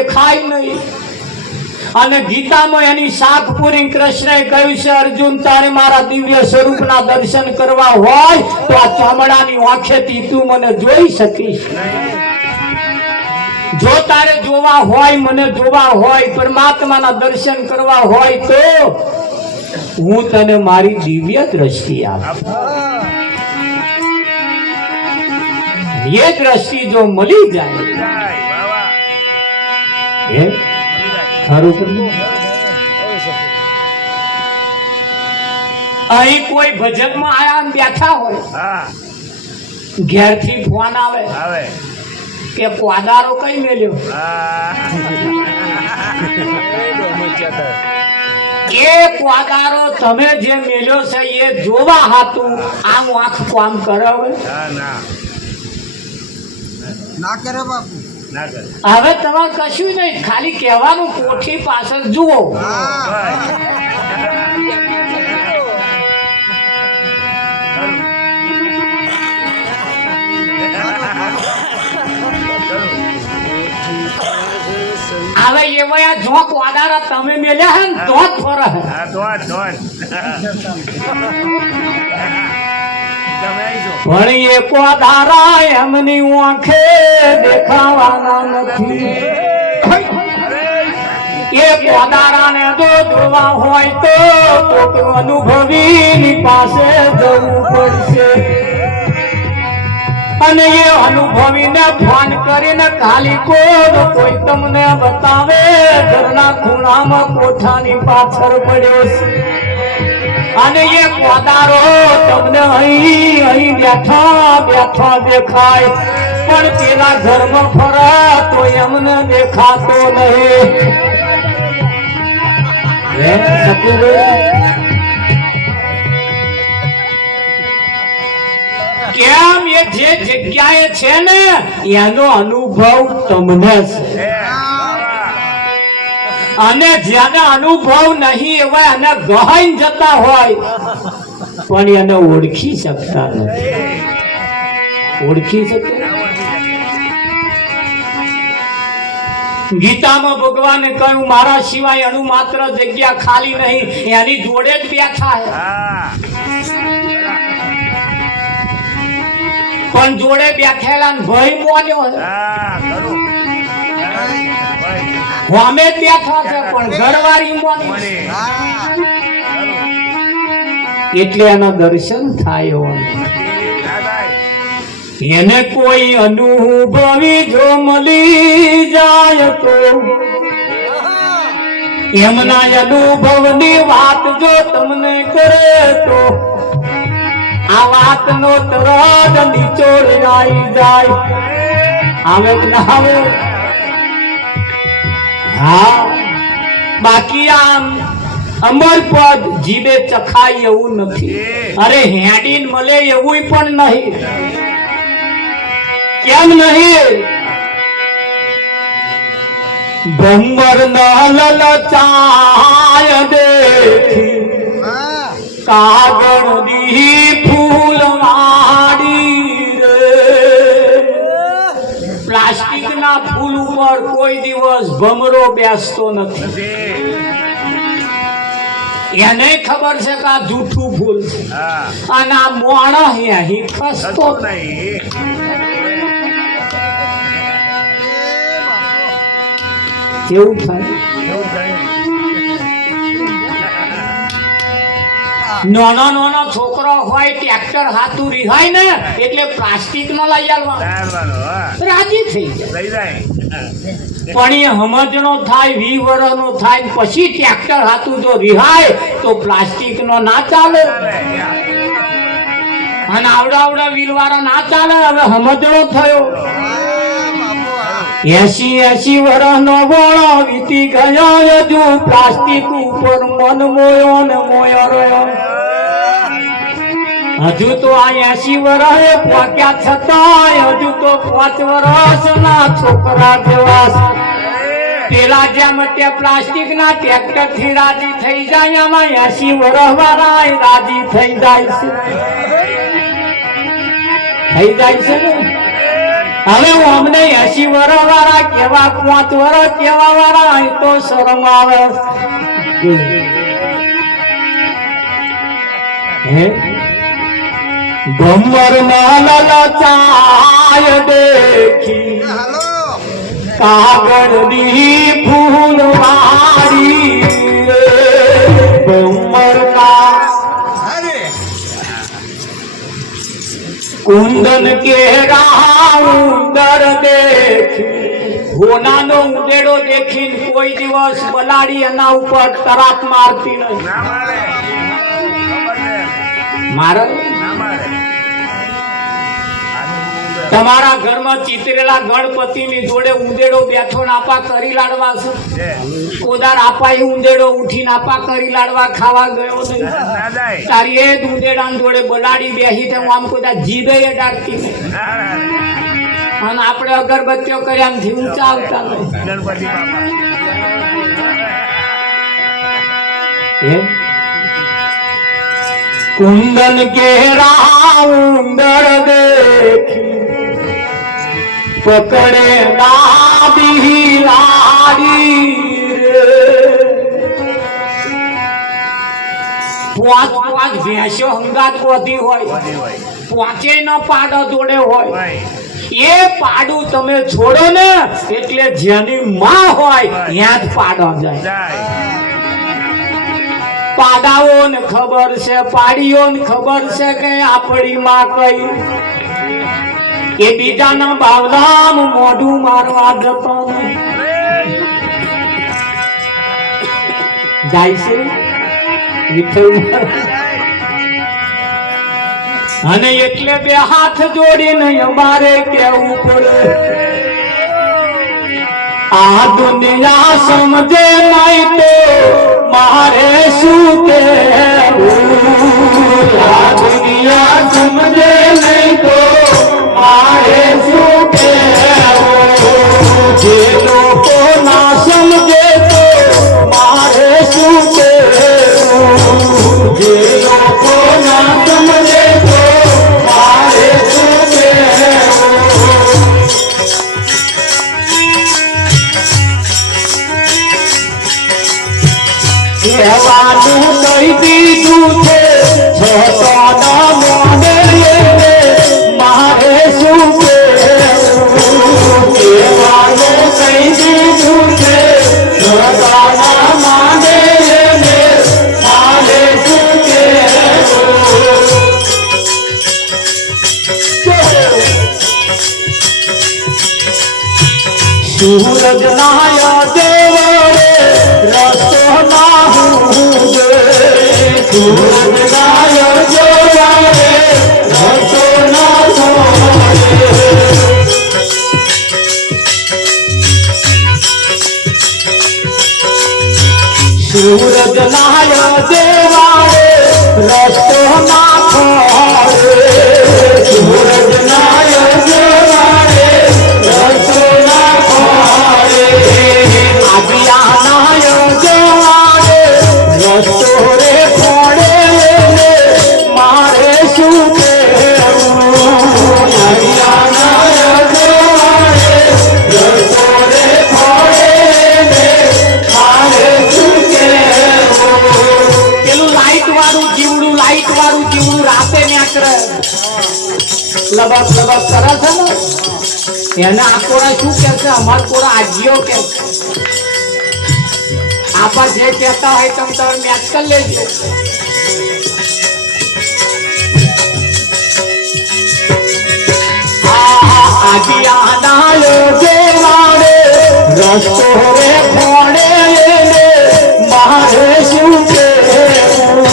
દેખાય નહીં. અને ગીતામાં એની શાખ પૂરી કૃષ્ણએ કહ્યું છે, અર્જુન તારે મારા દિવ્ય સ્વરૂપના દર્શન કરવા હોય તો આ ચામડાની આંખેથી તું મને જોઈ શકીશ. જો તારે જોવા હોય, મને જોવા હોય, પરમાત્માના દર્શન કરવા હોય તો હું તને મારી દિવ્ય દ્રષ્ટિ આપું. એ દ્રષ્ટિ જો મળી જાય અહીં કોઈ ભજનમાં આયા બેઠા હોય, ઘેરથી ફોન આવે કે પોદારો કઈ મેલ્યો, એ પોદારો તમે જે મેલ્યો છે એ જોવા હાતું આમ આંખ કામ કરાવે ના કરે બાપુ. હવે તમારે કશું નહીં, ખાલી કહેવાનું કોઠી પાછળ જુઓ. હવે એવા જોક વાદારા તમે મેલ્યા હે ને તો જ ફરે. પણ એ કોદારા એમની આંખે દેખાવાના નથી. એ કોદારાને જો જોવા હોય તો કોક અનુભવીની પાસે જવું પડશે. અને એ અનુભવીને ફોન કરીને ખાલી કોઈ તમને બતાવે ઘરના ખૂણામાં કોઠાની પાછળ પડ્યો છે. અને એ કોદારો તમને અહીં બેઠા બેઠા દેખાય, પણ પેલા ઘરમાં ફરા તો એમને દેખાતો નહીં. કેમ? એ જે જગ્યાએ છે ને એનો અનુભવ તમને છે, અને જેને અનુભવ નહીં એવા એને ગહાઈ જતા હોય પણ એને ઓળખી શકતા નથી. ઓળખી શકતા. ગીતામાં ભગવાને કહ્યું મારા સિવાય અણુ માત્ર જગ્યા ખાલી નહીં, એની જોડે જ બેઠા છે. પણ જોડે બેઠેલા ભય મોન્યો અમે બેઠા છે પણ ઘરવાળી મોની, એટલે એના દર્શન થાય. એને કોઈ અનુભવી જો મળી જાય તો એમના અનુભવની વાત જો તમને કરે તો આ વાત નો તરત નિચોડ આવી જાય. આવે કે ના આવે? હા. બાકી આમ અમર પદ જીભે ચખાય એવું નથી. અરે હેડીન મળે એવું પણ નહીં. કેમ નહીં? ભમર ના લલચાય દેખી કાગળ દી ફૂલવાડી રે. પ્લાસ્ટિક ના ફૂલ ઉપર કોઈ દિવસ ભમરો બેસતો નથી. એને ખબર છે કે આ જૂઠું ફૂલ છે અને આ મોણો અહીં ખસતો નહીં. કેવું થાય? નાનો છોકરો હોય ટ્રેક્ટર હાથું રિહાય ને એટલે પ્લાસ્ટિક નો લઈ આવવાનો રાજી થઈ જાય. પણ એ સમજણો થાય 20 વર્ષનો થાય પછી ટ્રેક્ટર હાથું જો રિહાય તો પ્લાસ્ટિક નો ના ચાલે. અને આવડા વ્હીલ વાળા ના ચાલે. હવે સમજણો થયો. 80 વર્ષનો ગોળો વીતી ગયો, હજુ પ્લાસ્ટિક ઉપર મન મોયો ને મોયો રહ્યો. હજુ તો આ 80 વર્ષે પહોંચ્યા છતાં હજુ તો 5 વર્ષના છોકરા જેવા. પેલા જેમ તે પ્લાસ્ટિક ના ટ્રેક્ટર થી રાજી થઈ જાય, આમાં 80 વર્ષ વાળા રાજી થઈ જાય છે. થઈ જાય છે ને. હવે અમને 80 વર્ષ વાળા કેવા 5 વર્ષ કેવા વાળા અહીં તો શરમ આવે હે ભમર ના ચાય દેખી હાલો કાગળની ફૂલવાડી ભમર ના અરે કુંદન કે રાઉંદર દેખી હોનાનો ઉંદેડો દેખીને કોઈ દિવસ બલાડી એના ઉપર તરાપ મારતી નહીં મારે તમારા ઘરમાં ચિતરેલા ગણપતિની જોડે ઉંદેડો બેઠો નાપા કરી લાડવા છે કોદાર આપા એ ઉંદેડો ઉઠીને આપા કરી લાડવા ખાવા ગયો નહીં તારી એ જ ઉંદેડા જોડે બલાડી બેસી તે આમ કોદા જીભે અડાડતી નહીં અને આપણે અગરબત્તીઓ કર્યા થી ઊંચા આવતા નહીં એમ कुंदन के राउंदर देखी पकड़े दादी लाड़ी પાંચ ભેંસો હંગાત વધી હોય પાંચે ન પાડો જોડે હોય એ પાડું તમે છોડો ને એટલે જેની માં હોય ત્યાં જ પાડો જાય પાડાઓને ખબર છે પાડીઓને ખબર છે કે આપણી માં કઈ એ બીજાના બાવલામ મોઢું મારવા જતો જાય છે વિઠ્ઠલ અને એટલે બે હાથ જોડીને અમારે કેવું પડે આ દુનિયા સમજે નહીં તો મારે શું કહેવું આ દુનિયા સમજે નહીં તો મારે શું કહેવું જે લોકો ના સમજે તો મારે શું કહેવું જે લોકો ના સમજે તો મારે શું કહેવું કહેવાનું કહી દીધું છે છતાં મોને મારે શું કહેવું કહેવાનું કહી દીધું છે છતાં માને મારે શું કહેવું સૂરજ નાયા દેવરે રસ્તો ના સૂરજ નાય દેવારે રસ્તો ના ખોરે સૂરજ નાય દેવારે રસ્તો ના ખોરે આગિયા નાય દેવારે રસ્તો રે ખોડે મારે શું કહેવું આગિયા નાય દેવારે રસ્તો રે ખોડે મારે શું પેલું લાઈટ વાળું જીવડું રાતે ન્યાકરે લબક લબક કરે છે ને એને આ કોરા શું કે છે અમાર કોરા આજીઓ કે આપા જે કહેતા હોય તમે મેચ કરી લેજો આજીયા નાયો દેવાડે રસ્તો રે ખોડે મારે શું કહેવું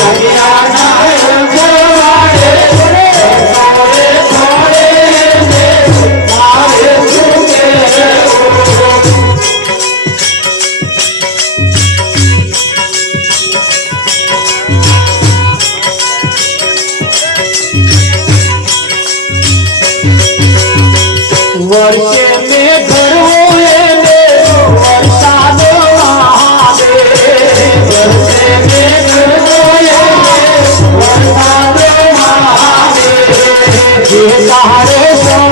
આજીયા નાયો દેવાડે રસ્તો રે ખોડે મારે શું કહેવું વર્ષે મેં ઘરોએ વરસાદો આવે વર્ષે મેં ઘરોએ વરસાદો આવે જે તારે સૌ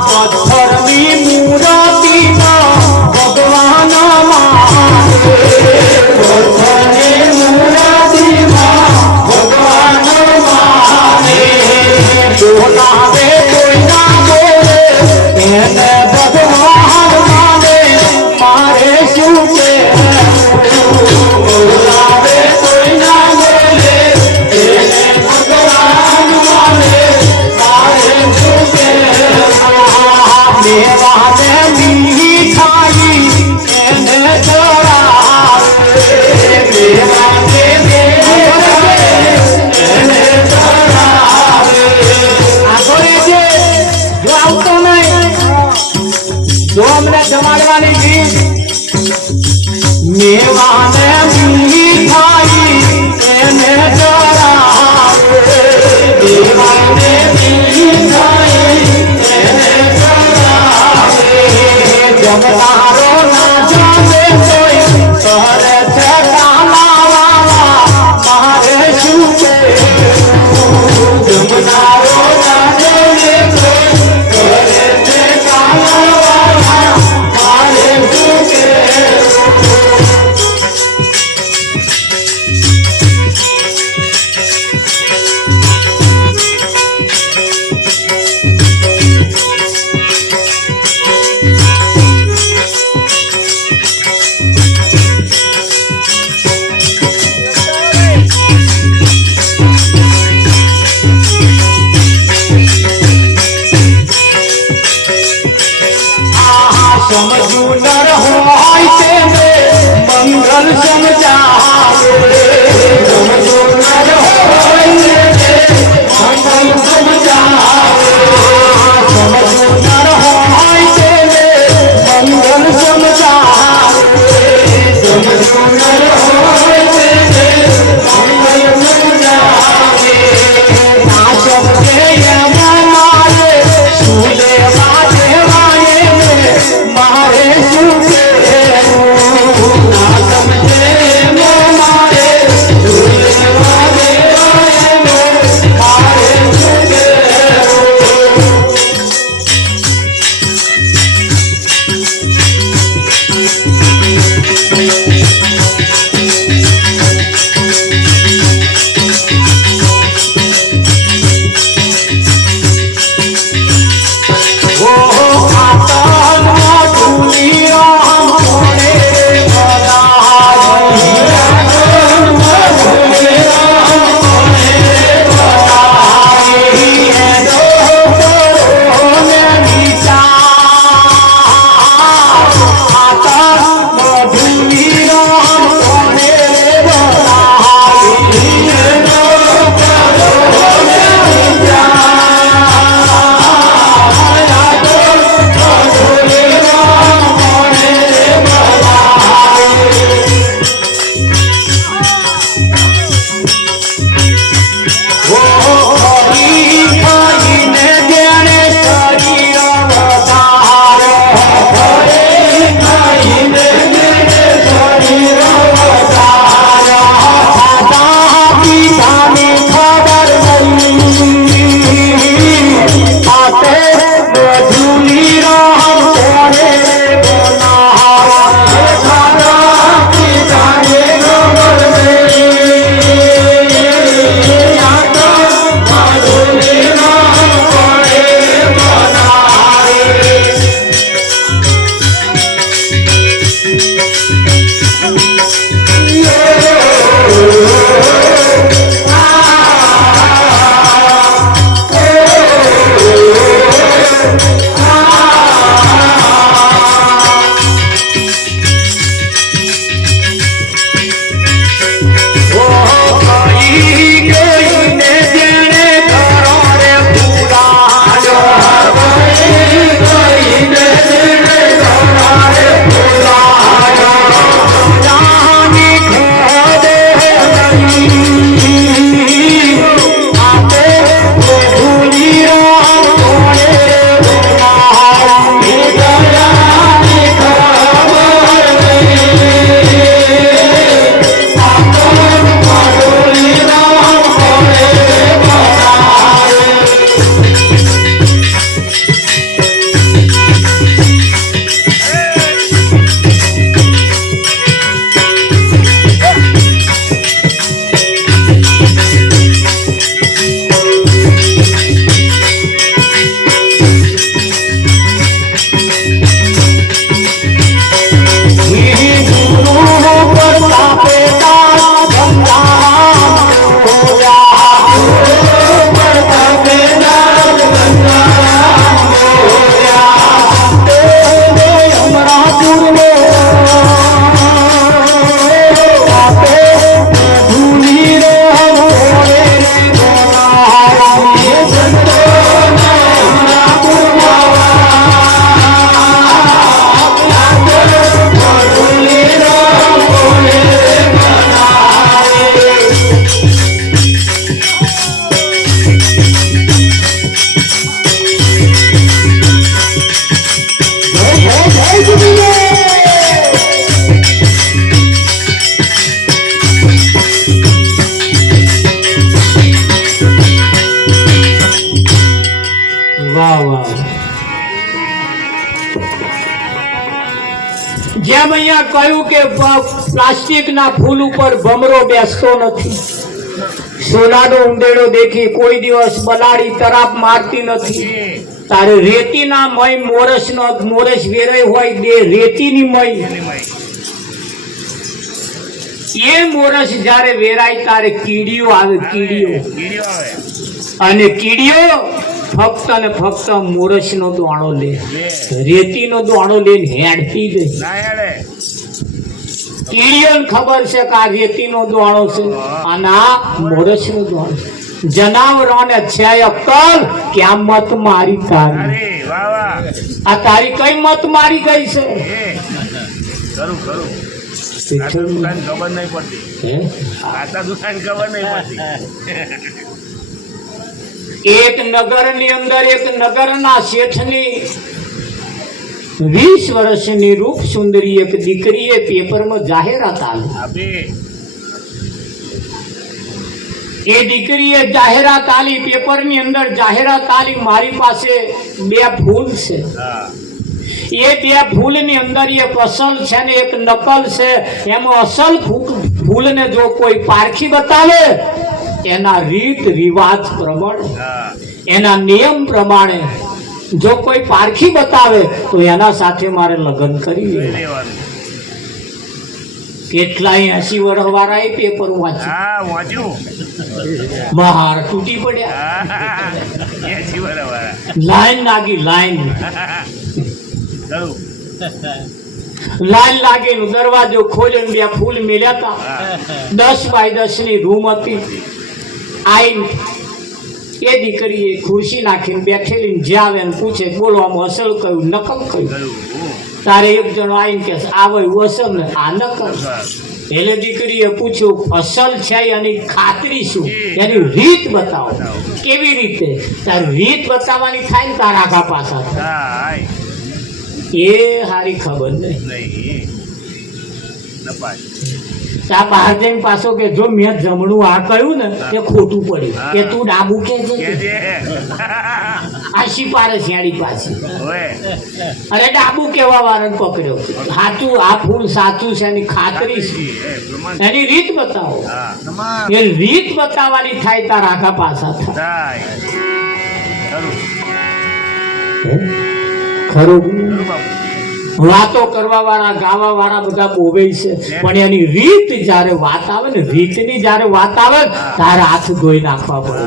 પથ્થરની મૂર્તિમાં ભગવાન મારે પથ્થરની મૂર્તિમાં ભગવાન મારે બોલાવે કોઈ ના બોલે એને ભગવાન માને મારે શું કે બોલાવે કોઈ ના બોલે એને ભગવાન માને મારે શું કે દેવાને મીઠાઈ એને ચડાવે દેવાને મીઠાઈ એને ચડાવે આગળ જે જો આવતો નહીં જો અમને જમાડવાની ગીત મેવાને મીઠાઈ એને ચડાવે દેવાને મીઠાઈ એને ચડાવે જમનારો ના જાણે કોઈ કરે છે કાલાવાળા મારે શું કે જમનારો ના જાણે કોઈ કરે છે કાલાવાળા મારે શું કે સમજુ નર હોય તેને મંગલ સમજાવે સમજુ નર હોય તેને મંગલ સમજાવે સમજુ નર હોય તેને મંગલ સમજાવે સમજુ નર હોય તેને મંગલ સમજાવે ના શબ્દે એમાં મારે સુલે મારે મારે જેમ અહીંયા કહ્યું કે પ્લાસ્ટિકના ફૂલ ઉપર ભમરો બેસતો નથી, સોનાનો ઉંદેડો દેખી કોઈ દિવસ બલાડી તરાપ મારતી નથી. તારે રેતીના મય મોરસ વેરાય હોય દે રેતીની મય, એ મોરસ જ્યારે વેરાય તારે કીડીઓ આવે, કીડીઓ અને કીડીઓ ફક્ત ને ફક્ત મોરસનો દોણો લે, રેતીનો દોણો લઈને હેડતી ગઈ. કીડીઓને ખબર છે કે આ રેતીનો દોણો છે અને આ મોરસનો દોણો. જનાવરોને છે અક્કલ કે આ મત મારી તારી, આ તારી કઈ મત મારી ગઈ છે? એક નગરની અંદર એક નગરના શેઠની 20 વર્ષની રૂપ સુંદરી એક દીકરીએ પેપરમાં જાહેરાત આપી. એ દીકરીએ જાહેરાત આલી, પેપરની અંદર જાહેરાત આલી, મારી પાસે 2 ફૂલ છે, એ 2 ફૂલની અંદર એક અસલ છે ને એક નકલ છે. એમાં અસલ ફૂલને જો કોઈ પારખી બતાવે, એના રીત રિવાજ પ્રમાણે, એના નિયમ પ્રમાણે જો કોઈ પારખી બતાવે તો એના સાથે મારે લગ્ન કરી લેવાનું. કેટલાય 80 વર્ષ વાળા પેપર વાંચ્યું, બહાર તૂટી પડ્યા. લાઈન લાગી, લાઈન લાગી, દરવાજો ખોલ્યો, 2 ફૂલ મેલ્યા હતા. 10 બાય 10 ની રૂમ હતી. આઈ એ દીકરીએ ખુરશી નાખીને બેઠેલી, જ્યાં આવે ને પૂછે, બોલો આમ અસલ કયું નકલ કયું? તારે એક જણો આવીને કે આવે અસલ ને આ નકલ. એટલે દીકરીએ પૂછ્યું અસલ છે એની ખાતરી શું, એની રીત બતાવો. કેવી રીતે? તારી રીત બતાવવાની થાય ને તારા આગા પાછા એ હારી ખબર નહીં. તા બહાર જઈને પાછો કે જો મેં જમણું આ કહ્યું ને એ ખોટું પડ્યું, કે તું ડાબુ કે છે, આશી પારે શેડી પાછી. અરે ડાબુ કેવા વાળાને પકડ્યો, સાચું આ ફૂલ સાચું છે એની ખાતરી છે, એની રીત બતાવો. એ રીત બતાવવાની થાય તાર આખા પાછા થાય. ખરું વાતો કરવા વાળા, ગાવા વાળા બધા બોવે છે, પણ એની રીત જયારે વાત આવે ને, રીતની જયારે વાત આવે તારે હાથ ધોઈ નાખવા પડે.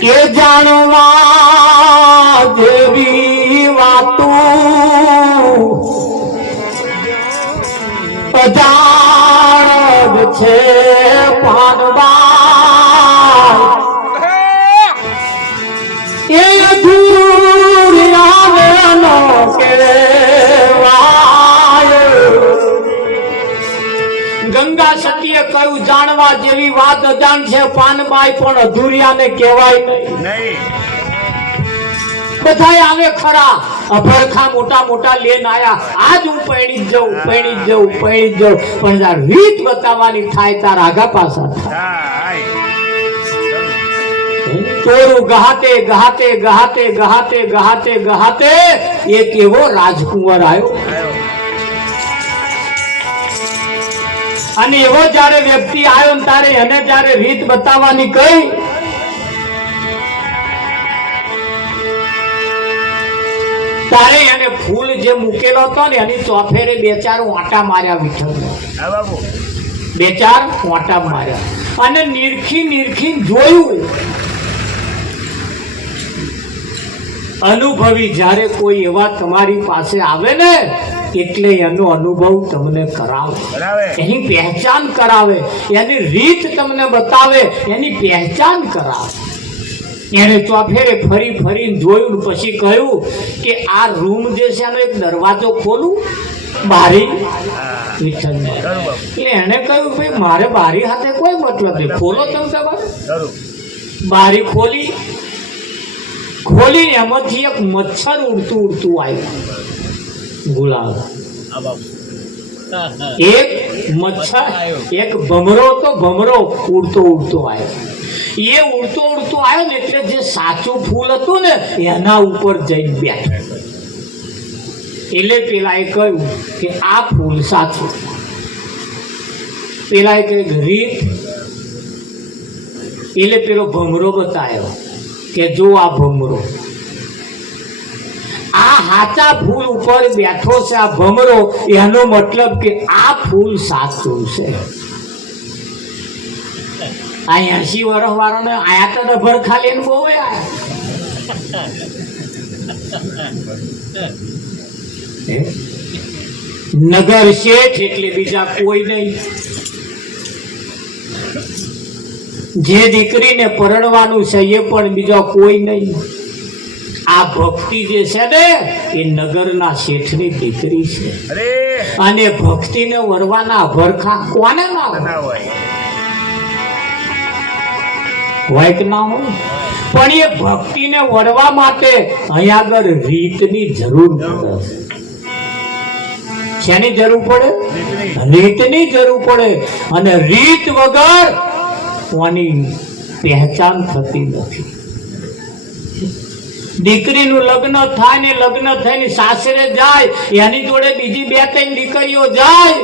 કે જાણવા જેવી વાતો અજાણ છે પાનવા, એ અધૂરી આવે નો કહેવાય. ગંગા સતીએ કહ્યું જાણવા જેવી વાત અજાણ છે પાનબાઈ, પણ અધૂરિયાને કહેવાય નહીં. બધાય આવે ખરા, અભરખા મોટા મોટા લઈને આયા, આજ હું પૈણી જ જાઉં, પૈણી જ જાઉં, પૈણી જ જાઉં, પણ તાર રીત બતાવવાની થાય તાર આગા પાછા થાય. તોરું ગહાતે ગહાતે ગહાતે ગહાતે ગહાતે ગહાતે એક એવો રાજકુંવર આવ્યો. અને એવો જયારે વ્યક્તિ આવ્યો ને તારે એને જયારે રીત બતાવવાની કહી, તારે એને ફૂલ જે મૂકેલો હતો ને એની ચોફેરે 2-4 ઓંટા માર્યા વિઠ્ઠલ, 2-4 ઓંટા માર્યા. અને નિરખી જોયું. અનુભવી જ્યારે કોઈ એવા તમારી પાસે આવે ને, એટલે એનો અનુભવ તમને કરાવે, એની પહેચાન કરાવે, એની રીત તમને બતાવે, એની પહેચાન કરાવે. એને ચોફેરે ફરીને જોયું, પછી કહ્યું કે આ રૂમ જે છે એનો એક દરવાજો ખોલું, બારી. વિઠ્ઠલને એટલે એને કહ્યું ભાઈ મારે બારી સાથે કોઈ મતલબ નહીં, ખોલો તમે તમારે. બારી ખોલી એમાંથી એક મચ્છર ઉડતું આવ્યું. ગુલાબ એક મચ્છર, એક ભમરો તો ભમરો ઉડતો આવ્યો. એ ઉડતો ઉડતો આવ્યો ને એટલે જે સાચું ફૂલ હતું ને એના ઉપર જઈને બેઠો. એટલે પેલાએ કહ્યું કે આ ફૂલ સાચું. પેલાએ કહ્યું રીત. એટલે પેલો ભમરો બતાવ્યો કે જો આ ભમરો, આ હાચા ફૂલ ઉપર બેઠો છે આ ભમરો, એનો મતલબ કે આ ફૂલ સાચું છે. આ 80 વર્ષ વાળાને આયા તો ડભર ખાલી બહુ નગર શેઠ એટલે બીજા કોઈ નહીં. જે દીકરીને પરણવાનું છે એ પણ બીજા કોઈ નહીં. આ ભક્તિ જે છે ને એ નગરના શેઠની દીકરી છે. અને ભક્તિને વરવાના ભરખા કોને ના હોય કે ના હોય? પણ એ ભક્તિને વરવા માટે અહીંયા આગળ રીતની જરૂર પડે. શેની જરૂર પડે? રીતની જરૂર પડે. અને રીત વગર કોની પહેચાન થતી નથી. દીકરીનું લગ્ન થાય ને લગ્ન થઈને સાસરે જાય, એની જોડે બીજી 2-3 દીકરીઓ જાય,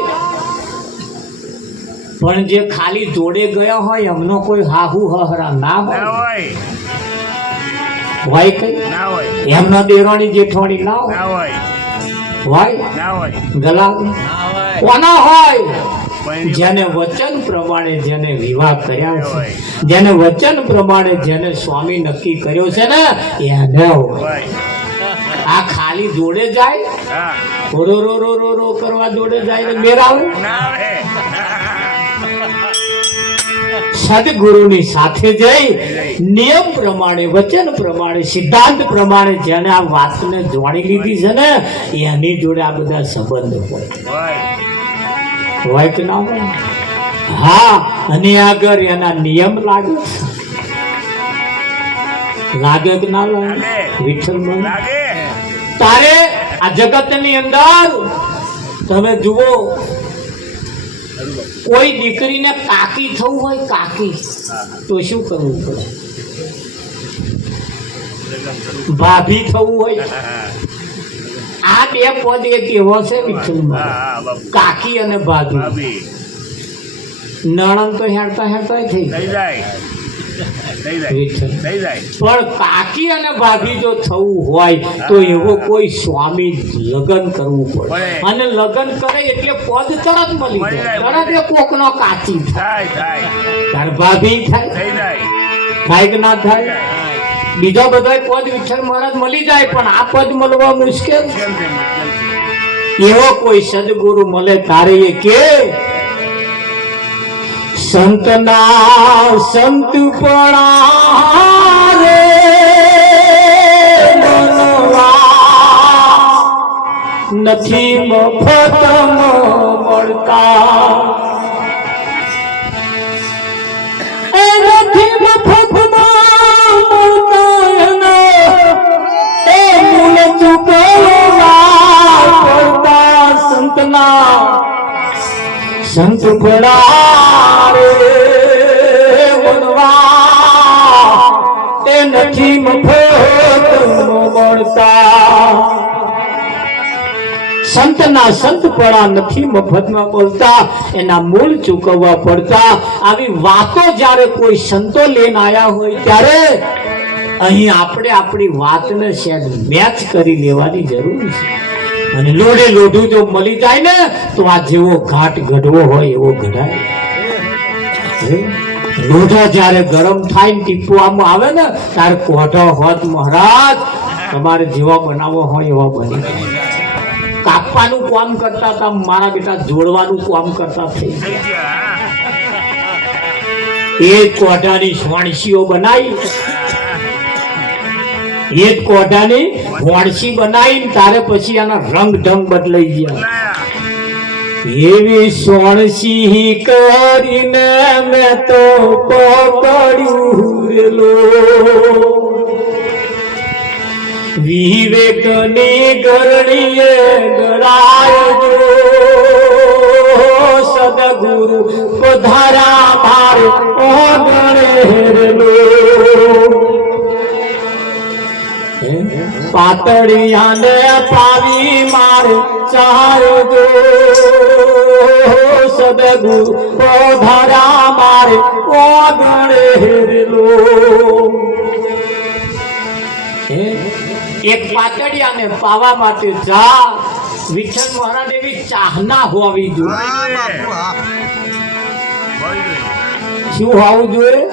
પણ જે ખાલી જોડે ગયા હોય એમનો કોઈ હાહુ હહરા ના હોય. હોય કઈ એમનો દેરાણી જેઠાણી ના હોય. ગલા કોના હોય? જેને વચન પ્રમાણે જેને વિવાહ કર્યા છે, જેને વચન પ્રમાણે જેને સ્વામી નક્કી કર્યો છે ને એને હોય. આ ખાલી જોડે જાય, row row row row row કરવા જોડે જાય ને મેરાવે. સદગુરુની સાથે જઈ નિયમ પ્રમાણે, વચન પ્રમાણે, સિદ્ધાંત પ્રમાણે જેને આ વાતને જોડી લીધી છે ને એની જોડે આ બધા સંબંધ હોય કે ના હોય? હા. અને આગળ એના નિયમ લાગે કે ના લાગે? વિઠ્ઠલ તારે આ જગતની અંદર તમે જુઓ, કોઈ દીકરીને કાકી થવું હોય, કાકી, તો શું કરવું પડે? ભાભી થવું હોય, આ 2 પદ એક એવો છે વિઠ્ઠલમાં, કાકી અને ભાભી. નણંદ તો હેરતા હેરતા થઈ જાય. પણ કાકી અને ભાભી જો થવું હોય તો એવો કોઈ સ્વામી લગ્ન કરવું પડે. અને લગ્ન કરે એટલે પદ તરત મળી જાય. તરત એ કોકનો કાચી થાય, ભાભી થાય કે ના થાય? બીજા બધા પદ વિઠ્ઠલ મહારાજ મળી જાય, પણ આ પદ મળવા મુશ્કેલ. એવો કોઈ સદગુરુ મળે તારે એ કે સંતના સંતપણા રે મનવા નથી મફત મળતા. એ નથી મફત મળતા, એ મૂળ ચૂકવવા પડતા. સંતના સંત પડા રે બનવા એ નથી મફત મળતા. સંતના સંત પડા નથી મફતમાં બોલતા, એના મૂળ ચૂકવવા પડતા. આવી વાતો જ્યારે કોઈ સંતો લઈને આવ્યા હોય ત્યારે અહીં આપણે આપણી વાતને શેર મેચ કરી લેવાની જરૂર છે. અને લોઢે લોઢું જો મળી જાય ને તો આ જેવો ઘાટ ગઢવો હોય એવો ગઢાય. લોઢા જ્યારે ગરમ થાય ને ટીપું આમ આવે ને ત્યારે કોઢો હોત મહારાજ તમારે જેવા બનાવો હોય એવા બની. કાપવાનું કામ કરતા હતા મારા બેટા, જોડવાનું કામ કરતા થઈ ગયા. એ કોઢાની સ્વાણસીઓ બનાવી, એ કોઢાની વાણસી બનાવીને તારે પછી આના રંગ ઢંગ બદલાઈ ગયા. એવી સોણસી કરીને મેં તો પકડ્યું વિવેકની ગરણીએ ગળાયો સદગુરુ પધારા મારે મારે ઓગણેરલો પાતળિયાને પાવી મારે ચાર દો સદગુ પોધરા મારે ઓગણેરલો એક પાતળિયાને પાવા માટે જા વિઠ્ઠલ મહારાજ એવી ચાહના હોવી જોઈએ હા બાપુ હા શું હોવું જોઈએ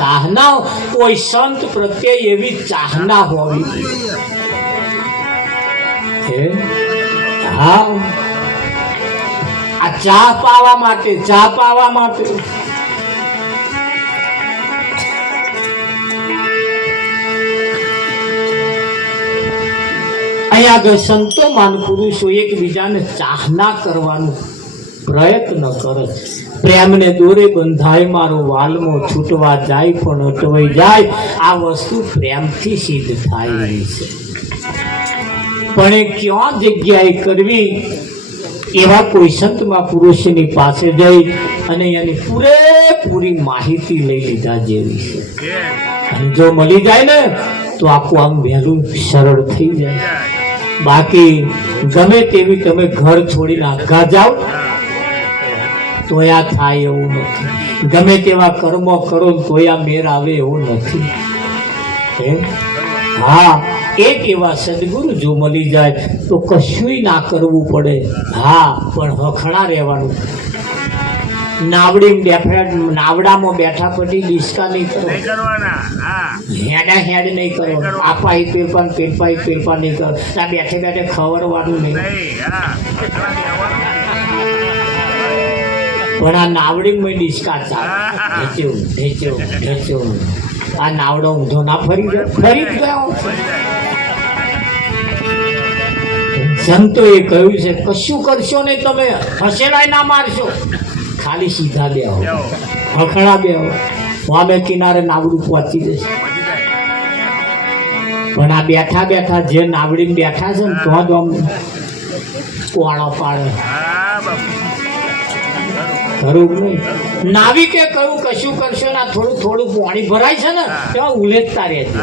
ચાહના કોઈ સંત પ્રત્યે એવી ચાહના હોવી જોઈએ હે? હા આ ચા પાવા માટે અહીંયા આગળ સંતો માન પુરુષો એકબીજાને ચાહના કરવાનો પ્રયત્ન કરે છે. પ્રેમને દોરે બંધાય મારો વાલમો છૂટવા જાય પણ અટવાઈ જાય. આ વસ્તુ પ્રેમથી સિદ્ધ થાય એવી છે. પણ એ ક્યાં જગ્યાએ કરવી એવા કોઈ સંત મહાપુરુષની પાસે જઈ અને એની પૂરેપૂરી માહિતી લઈ લીધા જેવી છે. અને જો મળી જાય ને તો આખું આમ વહેલું સરળ થઈ જાય. બાકી ગમે તેવી તમે ઘર છોડીને આઘા જાઓ તોયા થાય એવું નથી. ગમે તેવા કર્મો કરો તોયા મેર આવે એવું નથી. હા એક એવા સદગુરુ જો મળી જાય તો કશુંય ના કરવું પડે. હા પણ હખણા રહેવાનું. નાવડામાં બેઠા પછી ડિસ્કા નહીં કરો. હેડા હેડ નહીં કરો. આપા પેરપા નહીં કરો. ત્યાં બેઠે બેઠે ખવડવાનું નહીં. પણ આ નાવડીમાં ડિસ્કા ચાલે. ઢેચો આ નાવડો ઊંધો ના ફરી ગયો. સંતોએ કહ્યું છે કશું કરશો નહીં તમે હસેલાય ના મારશો. ખાલી સીધા બેહો હખણા બેહો વામે કિનારે નાવડું પહોંચી જશે. પણ આ બેઠા બેઠા જે નાવડી બેઠા છે ને તો જ આમ કોળો પાડે ખરું નહીં. નાવિકે કહ્યું કશું કરશો ને થોડું પાણી ભરાય છે ને તેમાં ઉલેચતા રહે છે.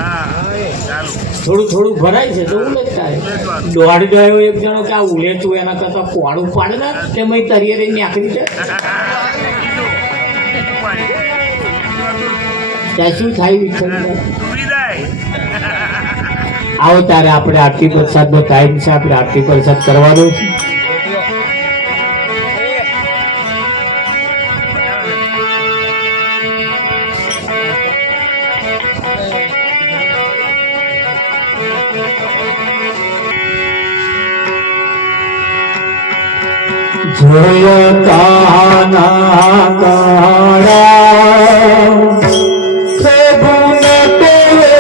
થોડું ભરાય છે તો ઉલેચતા રહે. દોડ ગયો એક જણો કે આ ઉલેચવું એના કરતા કોળું પાડે ને તેમાં તરીએ રહીને નાખી દે. ત્યાં શું થાય વિઠ્ઠલ? આવો તારે આપણે આરતી પ્રસાદનો ટાઈમ છે. આપણે આરતી પ્રસાદ કરવાનો છે. જય કાના કાળા પ્રભુને તેરે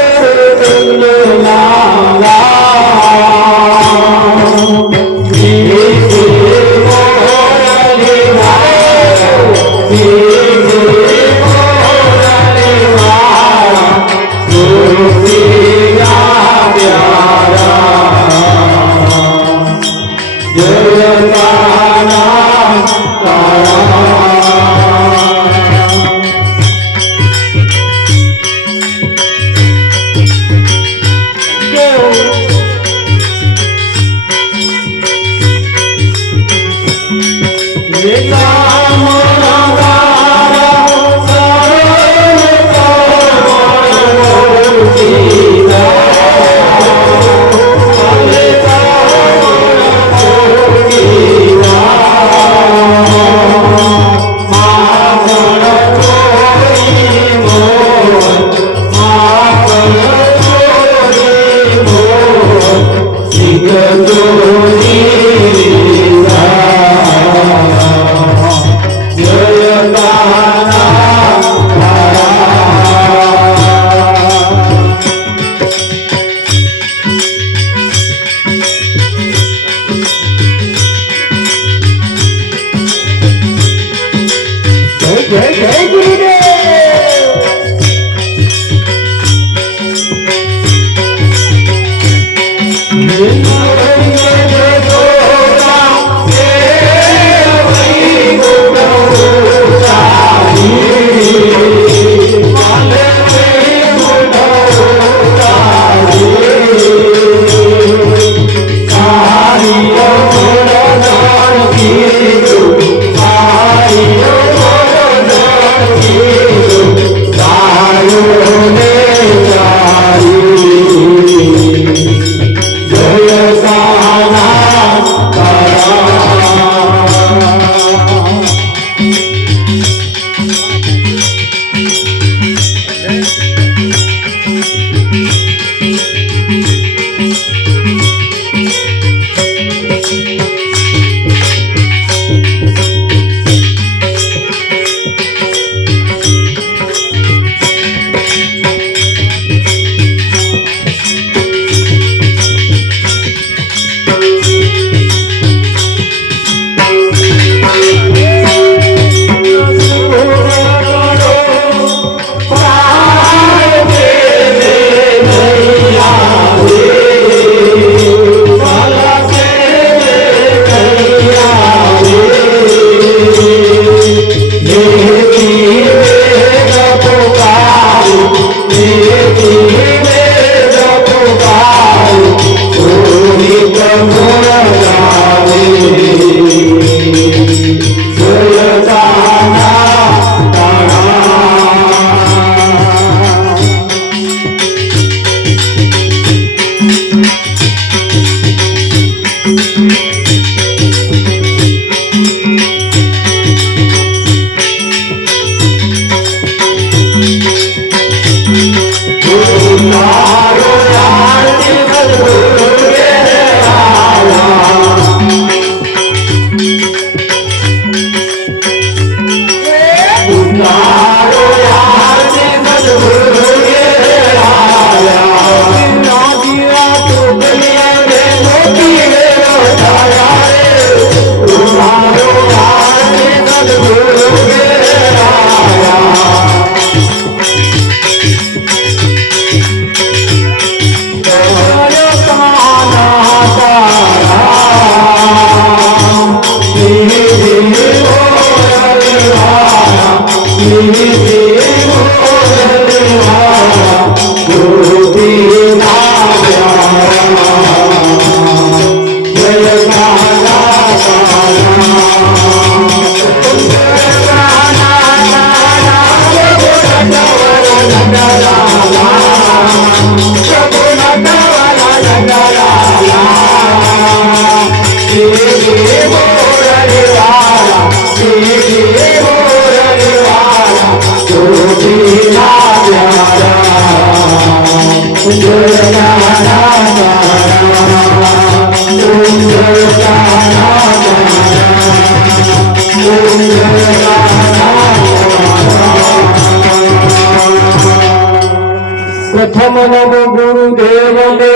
પ્રથમ નવ ગુરુદેવને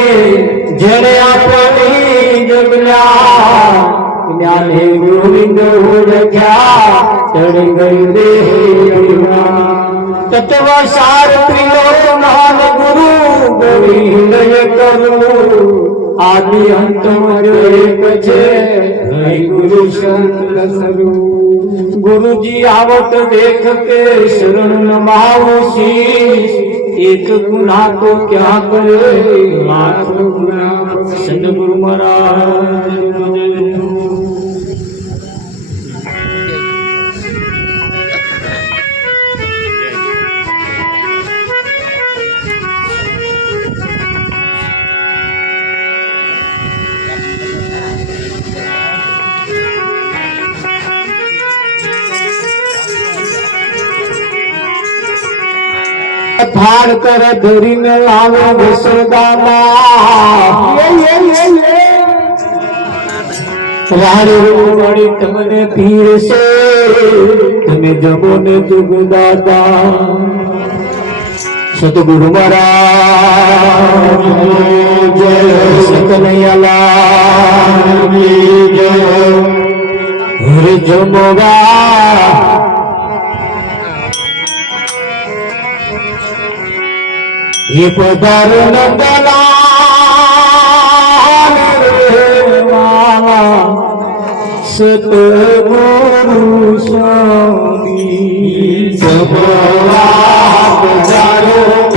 જેને આપણી જગલા જ્ઞાને ગોવિંદ ઓળખ્યા ચડી ગયું દેહ તત્વ સાર પ્રિયો નામ ગુરુ ગોવિંદ કરું આદિ અંતમ એક છે ગુરુ સંત સરું ગુરુજી આવત દેખ કે શરણ નમાવો શીશ एक गुना को क्या करे लाख गुना सदगुरु महाराज થાળ કર ધરીને લાવો યશોદામાં વાળી તમને પીરશે તમે જગો ને જુગ દાદા સતગુરુ મહારાજ જય સતનૈયાલાલ જય હરે જમવા ये पधार नंदलाल माला सतगुरु स्वामी सबला पधारो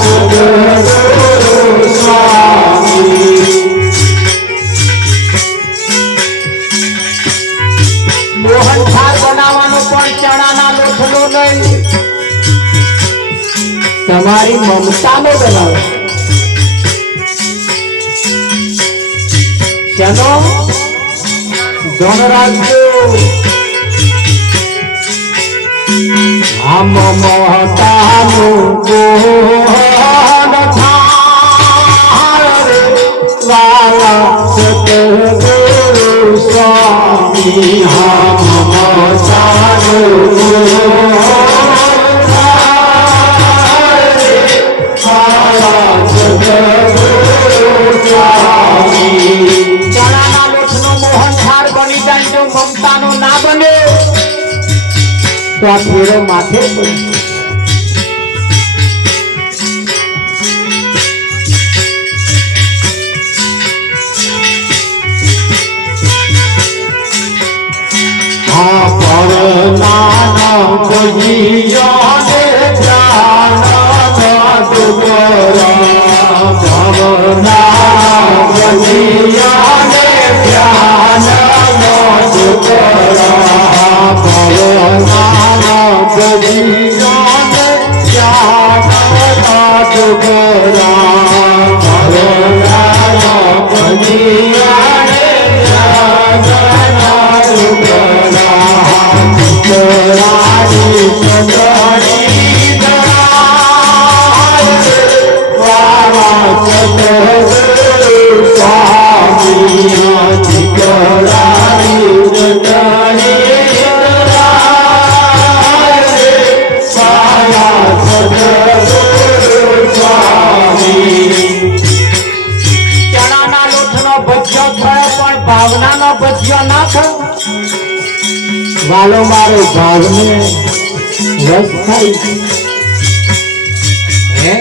सतगुरु स्वामी તમારી મમતાનો બનાવો ચલો ધન રાખજો આમ મમતાનું કોહન થાર વાલા સતગુરુ સ્વામી આમ મમતાનું મમતાનો ના બને તો આ ફેરો માથે પડે. હા પરનાના કહીયાને ધ્યાન ડુગરા ભવના કહીયાને ધ્યાન ડુગરા ભવના કહીયાને ધ્યાન ડુગરા ભવના કહીયાને ધ્યાન રાણી ચંદ્રની વાવા ચંદ્ર સ્વામી રાણી ચંદ્રની ચણાના લોટનો ભજીયો થયો પણ ભાવનાનો ભજીયો ના થયો. વાલો મારો ભાવને રસ થાય હે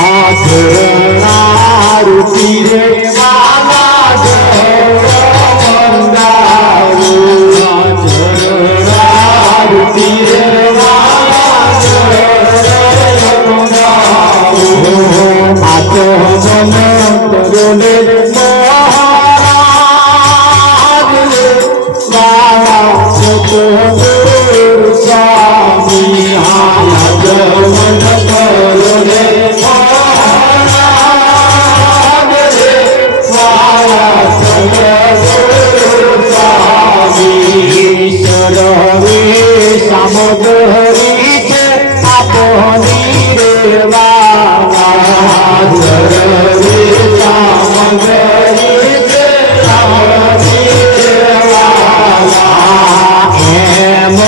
આ ધરણા રૂપી રે વાલા મંદારો ધરણા રૂપી રે વાલા આ તો મન સ્વામી મન કરો રે સામોદરી છે આપની રે વાલા સામોદરી છે આપની રે વાલા એમ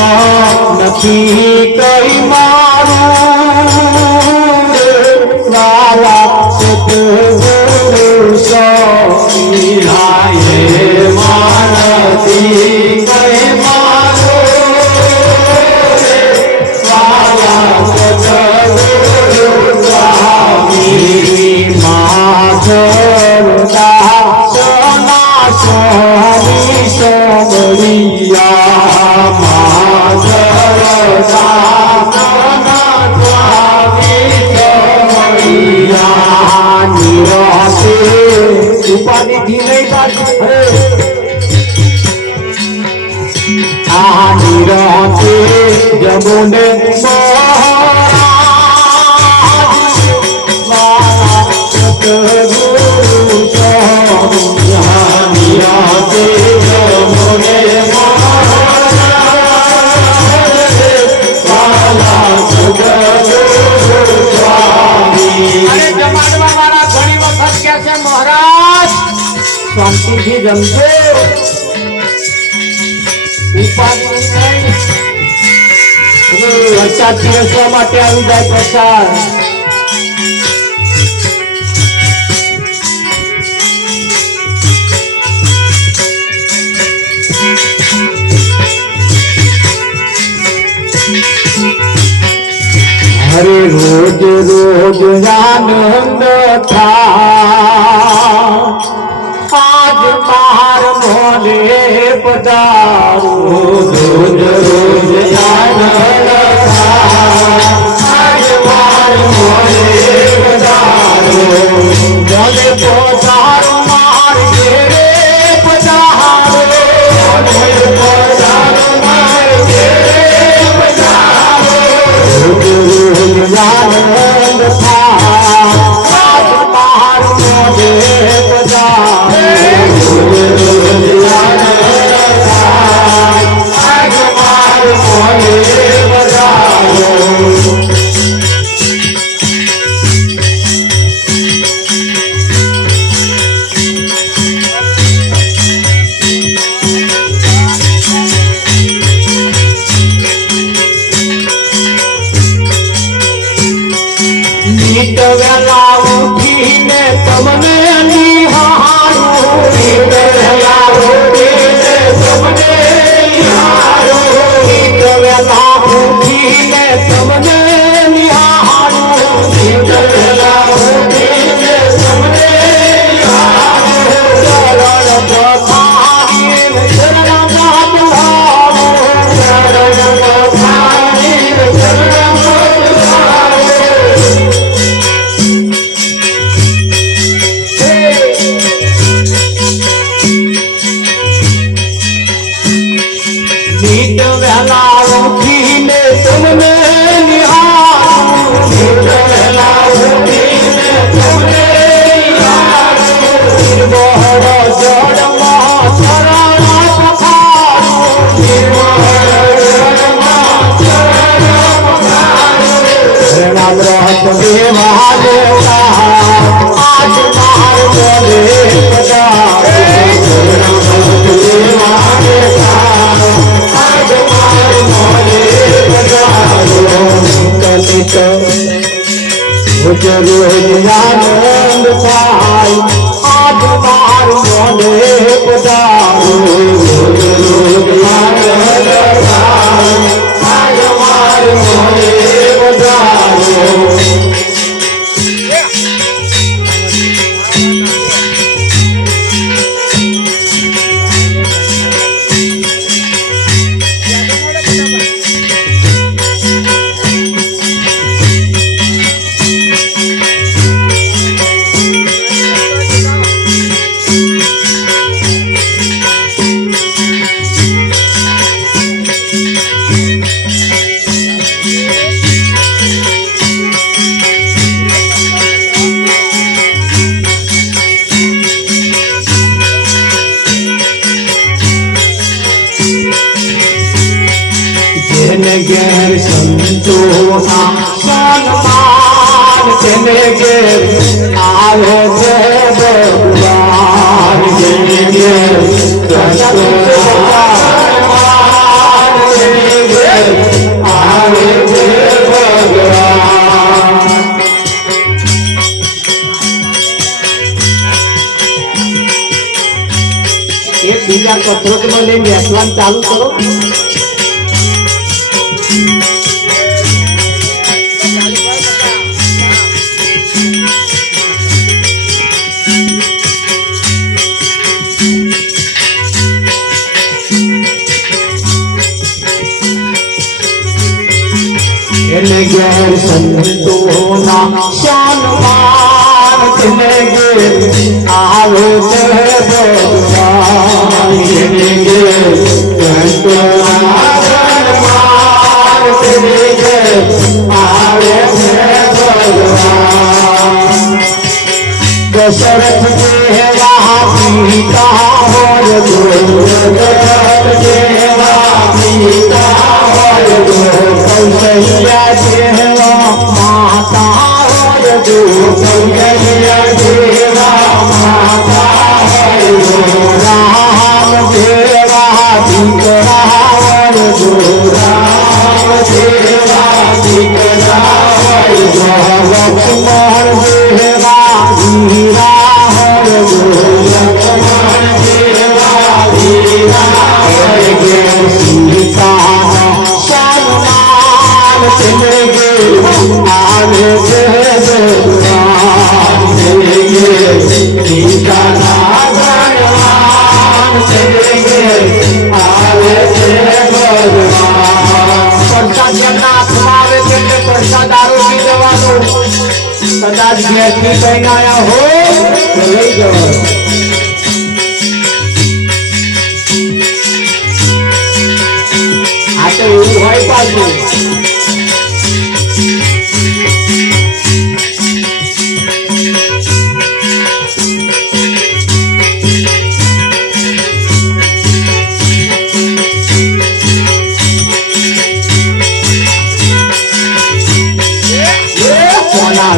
નથી કઈ મારું વાલા સતગુરુ સ્વામી માનતી કઈ સ્વામી સોમરિયા નિરાશે ઉપાધિથી નહીં પાડશે આ નિરાશે જમુને શાંતિથી જમજો ઉપાધિ નહીં વરસાદ પીરસવા માટે આવી જાય પ્રસાદ હરે રોજ રોજ આનંદ થા આજ માર મોલે પધારો રોજ રોજ આનંદ થા આજ માર મોલે પધારો મોલે પધારો માર ઘેરે પધારો મોલે પધારો માર ઘેરે પધારો રોજ રોજ આનંદ થા આજ માર મોલે પધારો વહેલા ઉઠીને તમને નિહાળું નિત વહેલા ઉઠીને તમને નિહાળું બહળ જળમાં શરણ પખારું પ્રણામ રહત દેવા દેવતા આજ માર બોલે પધારો રોજ આનંદ થાય આજ માર મોને પધારો રોજ આનંદ થાય આજ માર મોને પધારો ઘેર સંતોના સન્માન તેને ઘેર આવે છે ભગવાન તેને ઘેર સંતોના સન્માન તેને ઘેર આવે છે ભગવાન એક બીજા કથોટમાં લઈને બેસવાનું ચાલુ કરો તેને ઘેર સંતોના સન્માન તેને ઘેર આવે છે ભગવાન તેને ઘેર સંતોના સન્માન તેને ઘેર આવે છે ભગવાન દશરથ જેવા પિતા હોય દશરથ જેવા પિતા હોય કૌશલ્યા જેવા માતા હોય કૌશલ્યા જેવા માતા હોય રામ જેવા દીકરા હોય રામ જેવા દીકરા હોય લક્ષ્મણ જેવા વીરા હોય લક્ષ્મણ જેવા વીરા હોય સીતા સન્માન તેને ઘેર આવે છે ભગવાન તેને ઘેર સીતાના સન્માન તેને ઘેર આવે છે ભગવાન પ્રસાદ જેમના હાથમાં આવે છે એટલે પ્રસાદ આરોગી જવાનો કદાચ ઘેરથી કઈ આવ્યા હોય તો લઈ જવાનું આ તો એવું હોય પાછું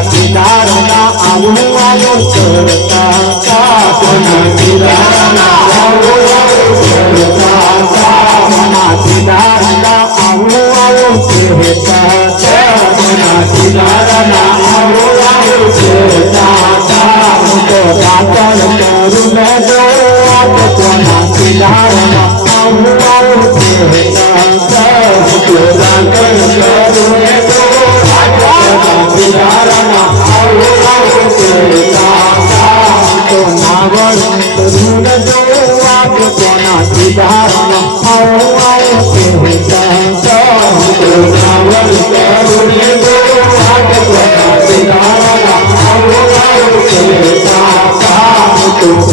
સીતારાના આવું આવું ચડતા સીતારાના આવું આવું ચડતા સીતારાના આવું આવું કહેતા સીતારાના આવું આવું કહેતા તો દાતર કરું મેં જો કોના સીતારાના આવું આવું કહેતા તો દાતર કરું મેં જો સીતારાના આવું આવું કહેતા તો નાવર કરું ન જો કોના સીતારાના આવું આવું કહેતા તો નાવર કરું ને જો કોના સીતારાના આવું આવું કહેતા તો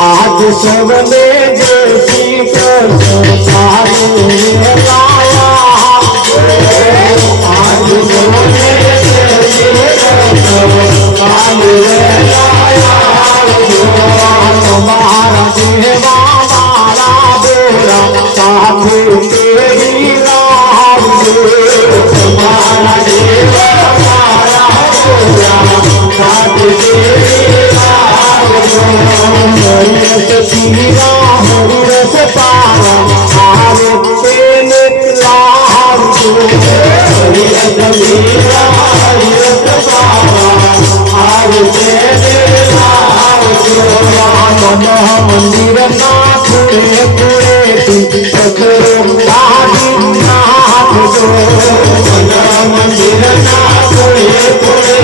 आज सबने जैसी लाया आज सबने हमारा देवा मारा बोरा साधु तेरी लाभ हमारा देवा मारा बोरा साधु तेरी सीरा हरस पारा आरे तेने लाभ हरस मीरा हरस पारा आरे तेने लाभ मन मंदिर ना पूरे पूरे सगरो आदि नाथ जो मन मंदिर ना पूरे पूरे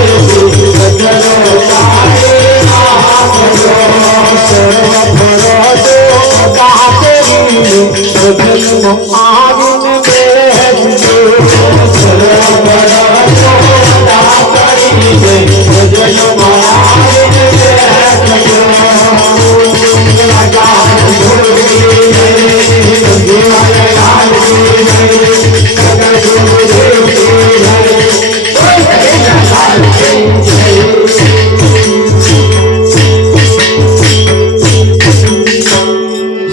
सगरो आदि नाथ जो सर्व भरोसे सजन आविन बेद सर्व भरोसे सजन आविन बेद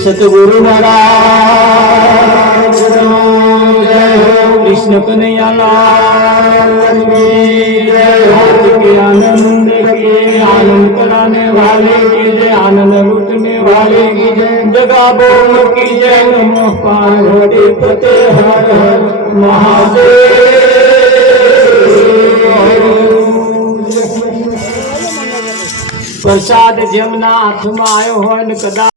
સતગુરુ મહારાજ જય હો કૃષ્ણ કનૈયાલાલ કી જય હો કે આનંદ के आनंद कराने वाले की जय आनंद लूटने वाले की जय जगा बोल की जय नमो पार्वती पते हर हर महादेव प्रसाद जेमना हाथ में आयो हो कदा